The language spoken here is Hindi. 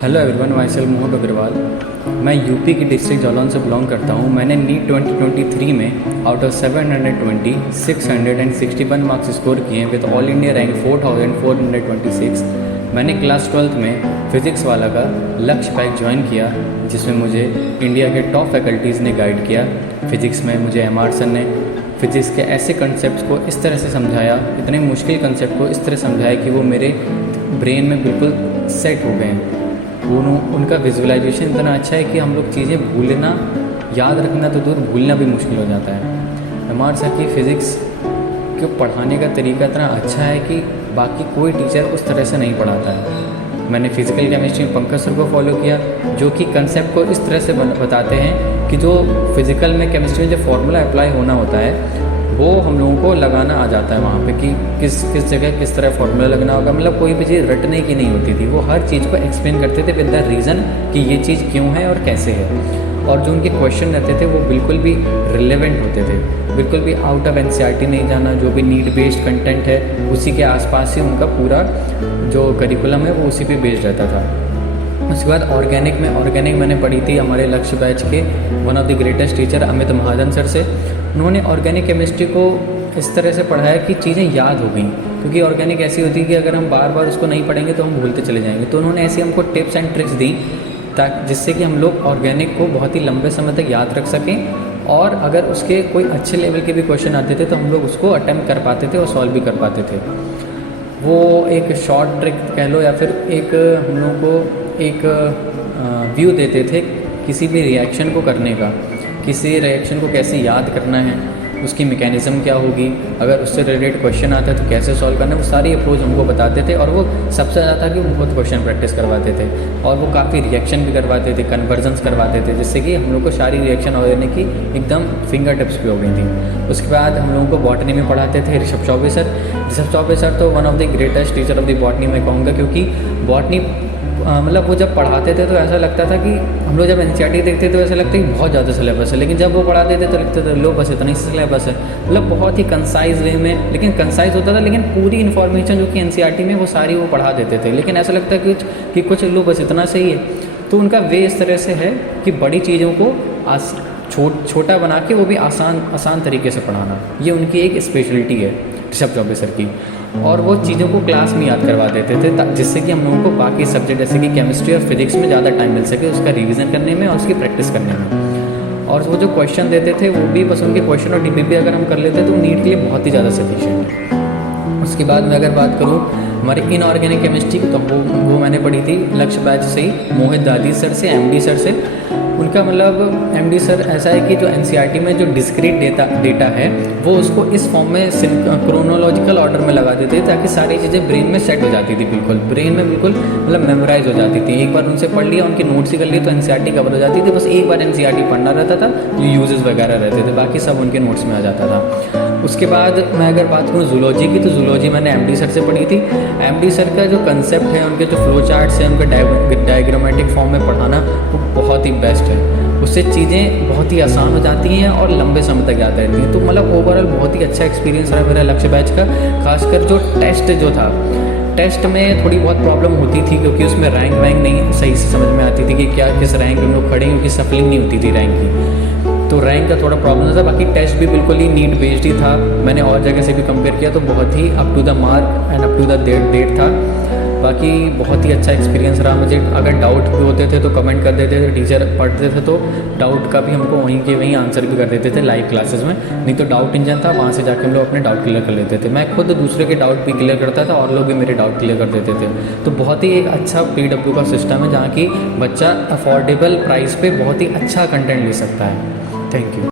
Hello everyone, myself Mohan Agarwal. मैं यूपी की डिस्ट्रिक्ट जालौन से बिलोंग करता हूँ। मैंने नीट 2023 में आउट ऑफ 720 661 मार्क्स स्कोर किए विद ऑल इंडिया रैंक 4426। मैंने क्लास 12th में फ़िज़िक्स वाला का लक्ष्य बैच ज्वाइन किया, जिसमें मुझे इंडिया के टॉप फैकल्टीज़ ने गाइड किया। फ़िज़िक्स में मुझे MR सर ने फ़िज़िक्स के ऐसे कंसेप्ट को इस तरह से समझाया, इतने मुश्किल कंसेप्ट को इस तरह समझाया कि वो मेरे ब्रेन में बिल्कुल सेट हो गए हैं। उनका विजुअलाइजेशन इतना अच्छा है कि हम लोग चीज़ें भूलना, याद रखना तो दूर, भूलना भी मुश्किल हो जाता है। MR सर की फ़िज़िक्स को पढ़ाने का तरीका इतना अच्छा है कि बाकी कोई टीचर उस तरह से नहीं पढ़ाता है। मैंने फ़िज़िकल केमिस्ट्री में पंकज सर को फॉलो किया, जो कि कंसेप्ट को इस तरह से बताते हैं कि जो फिज़िकल में केमिस्ट्री में जो फार्मूला अप्लाई होना होता है वो हम लोगों को लगाना आ जाता है वहाँ पे कि किस जगह किस तरह फार्मूला लगना होगा। मतलब कोई भी चीज़ रटने की नहीं होती थी, वो हर चीज़ को एक्सप्लेन करते थे विद द रीज़न कि ये चीज़ क्यों है और कैसे है। और जो उनके क्वेश्चन रहते थे वो बिल्कुल भी रिलेवेंट होते थे, बिल्कुल भी आउट ऑफ NCERT नहीं जाना। जो भी नीट बेस्ड कंटेंट है उसी के आसपास ही उनका पूरा जो करिकुलम है वो उसी पे बेस्ड रहता था। उसके बाद ऑर्गेनिक मैंने पढ़ी थी हमारे लक्ष्य बैच के one of the greatest teacher Amit Mahajan sir से। उन्होंने ऑर्गेनिक केमिस्ट्री को इस तरह से पढ़ाया कि चीज़ें याद हो गई, क्योंकि ऑर्गेनिक ऐसी होती है कि अगर हम बार बार उसको नहीं पढ़ेंगे तो हम भूलते चले जाएंगे। तो उन्होंने ऐसी हमको टिप्स एंड ट्रिक्स दी ताकि जिससे कि हम लोग ऑर्गेनिक को बहुत ही लंबे समय तक याद रख सकें, और अगर उसके कोई अच्छे लेवल के भी क्वेश्चन आते थे तो हम लोग उसको अटैम्प्ट कर पाते थे और सॉल्व भी कर पाते थे। वो एक शॉर्ट ट्रिक कह लो या फिर एक हम लोगों को एक व्यू देते थे किसी भी रिएक्शन को करने का, किसी रिएक्शन को कैसे याद करना है, उसकी मैकेनिज़्म क्या होगी, अगर उससे रिलेटेड क्वेश्चन आता है तो कैसे सॉल्व करना है। वो सारी अप्रोच हमको बताते थे, और वो सबसे ज़्यादा था कि वो बहुत क्वेश्चन प्रैक्टिस करवाते थे, और वो काफ़ी रिएक्शन भी करवाते थे, कन्वर्जन्स करवाते थे, जिससे कि हम लोग को सारी रिएक्शन होने की एकदम फिंगर टिप्स पे हो गई थी। उसके बाद हम लोगों को बॉटनी में पढ़ाते थे ऋषभ चौबे सर तो one of the greatest teacher of the botany मैं कहूँगा, क्योंकि बॉटनी मतलब वो जब पढ़ाते थे तो ऐसा लगता था कि हम लोग जब NCERT देखते थे तो ऐसा लगता है कि बहुत ज़्यादा सिलेबस है, लेकिन जब वो पढ़ाते थे तो लगता था लो बस इतना ही सिलेबस है। मतलब बहुत ही कंसाइज वे में, लेकिन कंसाइज होता था, लेकिन पूरी इन्फॉर्मेशन जो कि NCERT में वो सारी वो पढ़ा देते थे, लेकिन ऐसा लगता है कि कुछ लो बस इतना सही है। तो उनका वे इस तरह से है कि बड़ी चीज़ों को छोटा बना के वो भी आसान तरीके से पढ़ाना, ये उनकी एक स्पेशलिटी है ऋषभ चौबे सर की। और वो चीज़ों को क्लास में याद करवा देते थे, जिससे कि हम लोगों को बाकी सब्जेक्ट जैसे कि केमिस्ट्री और फिजिक्स में ज़्यादा टाइम मिल सके उसका रिवीजन करने में और उसकी प्रैक्टिस करने में। और वो जो क्वेश्चन देते थे वो भी बस उनके क्वेश्चन और DPP अगर हम कर लेते तो नीट के लिए बहुत ही ज़्यादा सफिशिएंट है। उसके बाद मैं अगर बात करूँ हमारी इनऑर्गेनिक केमिस्ट्री की, तो वो मैंने पढ़ी थी लक्ष्य बैच से ही, मोहित दादी सर से, MD सर से। उनका मतलब MD सर ऐसा है कि जो NCERT में जो डिस्क्रीट डेटा है वो उसको इस फॉर्म में क्रोनोलॉजिकल ऑर्डर में लगा देते थे, ताकि सारी चीज़ें ब्रेन में सेट हो जाती थी, बिल्कुल ब्रेन में बिल्कुल मतलब मेमोराइज हो जाती थी। एक बार उनसे पढ़ लिया, उनकी नोट्स ही कर लिए तो NCERT कवर हो जाती थी। बस एक बार NCERT पढ़ना रहता था, जो यूजेस वगैरह रहते थे, बाकी सब उनके नोट्स में आ जाता था। उसके बाद मैं अगर बात करूँ जूलॉजी की, तो जूलॉजी मैंने MD सर से पढ़ी थी। MD सर का जो कंसेप्ट है, उनके जो फ्लो चार्ट्स है, उनका डायग्रामेटिक फॉर्म में पढ़ाना वो बहुत ही बेस्ट है। उससे चीज़ें बहुत ही आसान हो जाती हैं और लंबे समय तक याद रहती हैं। तो मतलब ओवरऑल बहुत ही अच्छा एक्सपीरियंस रहा मेरा लक्ष्य बैच का। खासकर जो टेस्ट जो था, टेस्ट में थोड़ी बहुत प्रॉब्लम होती थी, क्योंकि उसमें रैंक वैंक नहीं सही से समझ में आती थी कि क्या किस रैंक में हम लोग खड़े हैं, क्योंकि सफलिंग नहीं होती थी रैंक की, तो रैंक का थोड़ा प्रॉब्लम था। बाकी टेस्ट भी बिल्कुल ही नीट बेस्ड ही था। मैंने और जगह से भी कंपेयर किया तो बहुत ही up to the mark and up to the date था। बाकी बहुत ही अच्छा एक्सपीरियंस रहा मुझे। अगर डाउट भी होते थे तो कमेंट कर देते थे, टीचर पढ़ते थे तो डाउट का भी हमको वहीं के वहीं आंसर भी कर देते थे लाइव क्लासेस में। नहीं तो डाउट इंजन था, वहाँ से जाके हम लोग अपने डाउट क्लियर कर लेते थे। मैं खुद दूसरे के डाउट भी क्लियर करता था और लोग भी मेरे डाउट क्लियर कर देते थे। तो बहुत ही एक अच्छा PW का सिस्टम है, जहाँ की बच्चा अफोर्डेबल प्राइस पे बहुत ही अच्छा कंटेंट ले सकता है। Thank you.